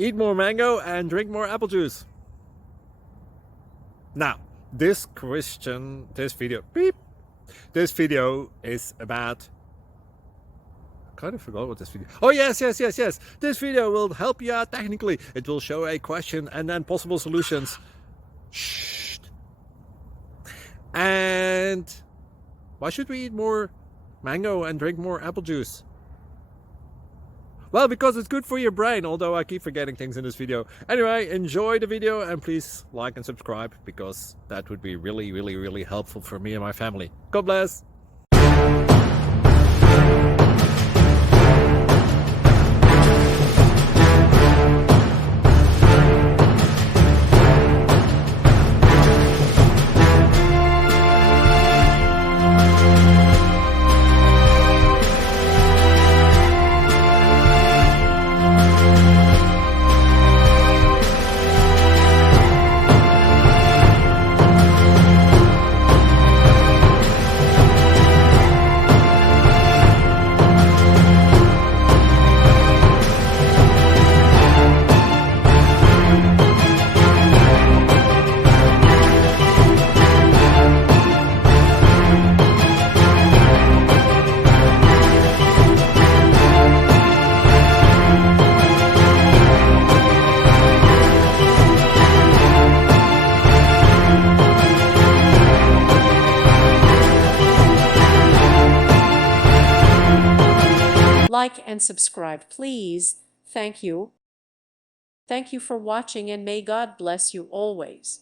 eat more mango and drink more apple juice. Now, this video is about, I kind of forgot what this video. Oh yes. This video will help you out technically. It will show a question and then possible solutions. Shh. And why should we eat more mango and drink more apple juice? Well, because it's good for your brain, although I keep forgetting things in this video. Anyway, enjoy the video and please like and subscribe, because that would be really helpful for me and my family. God bless! Like and subscribe, please. Thank you. Thank you for watching, and may God bless you always.